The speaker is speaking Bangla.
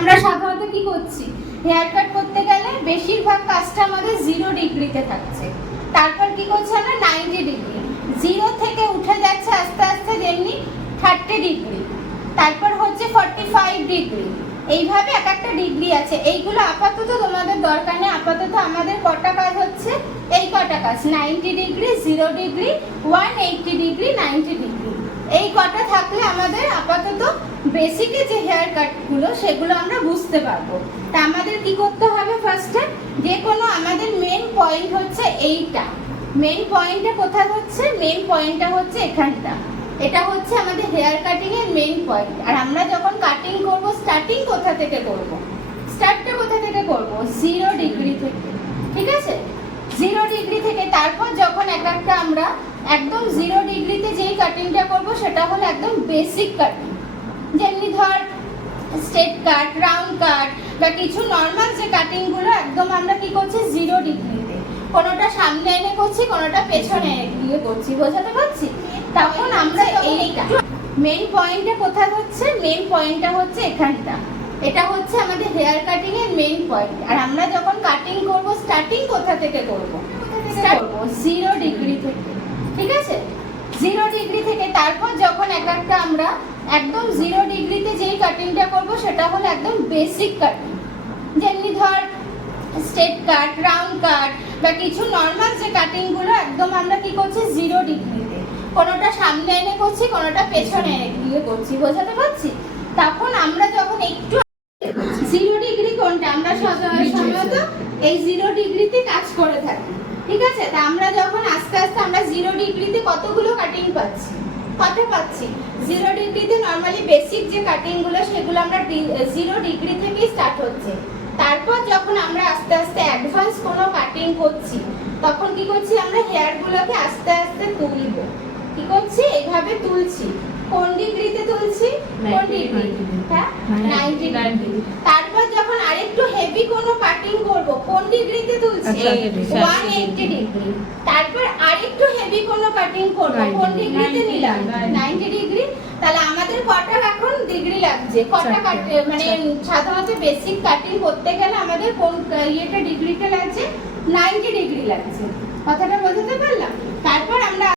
আমরা সাধারণত কি করছি, হেয়ার কাট করতে গেলে বেশিরভাগ কাজটা আমাদের 0 ডিগ্রিতে থাকছে। তারপর কি করছি আমরা 90 ডিগ্রি, 0 থেকে উঠে যাচ্ছে আস্তে আস্তে যেমনি 30 ডিগ্রি, তারপর হচ্ছে 45 ডিগ্রি। এইভাবে এক একটা ডিগ্রি আছে। এইগুলো আপাতত তোমাদের দরকার নেই। আপাতত আমাদের কটা কাজ হচ্ছে, এই কটা কাজ, 90 ডিগ্রি, 0 ডিগ্রি, 180 ডিগ্রি, 90 ডিগ্রি। এই কটা থাকলে আমাদের আপাতত বেসিকে যে হেয়ার কাটগুলো সেগুলো আমরা বুঝতে পারবো। তা আমাদের কি করতে হবে, ফার্স্টে যে কোনো আমাদের মেন পয়েন্ট হচ্ছে এইটা। মেন পয়েন্টটা কোথায় হচ্ছে, মেন পয়েন্টটা হচ্ছে এখানটা। এটা হচ্ছে আমাদের হেয়ার কাটিং এর মেন পয়েন্ট। আর আমরা যখন কাটিং করব, স্টার্টিং কোথা থেকে করব, স্টার্টটা কোথা থেকে করব, 0 ডিগ্রি থেকে। ঠিক আছে, 0 ডিগ্রি থেকে। তারপর যখন একটা আমরা একদম 0 ডিগ্রিতে যেই কাটিংটা করব সেটা হলো একদম বেসিক কাটিং। যেমনি ধর স্ট্রেট কাট, রাউন্ড কাট বা কিছু নর্মাল যে কাটিংগুলো একদম আমরা কি করছি 0 ডিগ্রিতে, কোনোটা সামনে এনে করছি, কোনোটা পেছনে এনে করছি, বোঝাতে পারছি? তখন আমরা এইটা মেন পয়েন্টটা কোথায় হচ্ছে, মেন পয়েন্টটা হচ্ছে এখানটা। এটা হচ্ছে আমাদের হেয়ার কাটিং এর মেন পয়েন্ট। আর আমরা যখন কাটিং করব, স্টার্টিং কোথা থেকে করব, স্টার্ট করব 0 ডিগ্রি থেকে। ঠিক আছে, 0 ডিগ্রি থেকে। তারপর যখন একটা আমরা একদম 0 ডিগ্রিতে যেই কাটিংটা করব সেটা হলো একদম বেসিক কাটিং। যেমনি ধর স্ট্রেট কাট, রাউন্ড কাট বা কিছু নর্মাল যে কাটিংগুলো একদম আমরা কি করছি 0 ডিগ্রিতে, কোনোটা সামনে এনে করছি, কোনোটা পেছনে এনে করছি, বোঝাতে পারছি? তখন আমরা যখন একটু 0 ডিগ্রি কোনটা, আমরা সাধারণত এই 0 ডিগ্রিতে কাজ করে থাকি। ঠিক আছে, তা আমরা যখন আস্তে আস্তে আমরা 0 ডিগ্রিতে কতগুলো কাটিং পাচ্ছি, কত পাচ্ছি, 0 ডিগ্রিতে নরমালি বেসিক যে কাটিংগুলো সেগুলো আমরা 0 ডিগ্রি থেকেই স্টার্ট হচ্ছে। তারপর যখন আমরা আস্তে আস্তে অ্যাডভান্স কোনো কাটিং করছি তখন কি করছি, আমরা হেয়ারগুলোকে আস্তে আস্তে তুলবো। কি করছি, এইভাবে তুলছি। কোন ডিগ্রিতে তুলছি, কোন ডিগ্রি, হ্যাঁ 90 ডিগ্রি। তারপর যখন আরেকটু হেভি কোনো কাটিং করব, কোন ডিগ্রিতে তুলছি, 180 ডিগ্রি। তারপর আরেকটু হেভি কোনো কাটিং করব, কোন ডিগ্রিতে নিলাম, 90 ডিগ্রি। তাহলে আমাদের কটা এখন ডিগ্রি লাগছে, কটা মানে সাধারণত বেসিক কাটিং করতে গেলে আমাদের কোন ইয়েটা ডিগ্রিটা লাগছে, 90 ডিগ্রি লাগছে। কথাটা বোঝাতে পারলাম? তারপর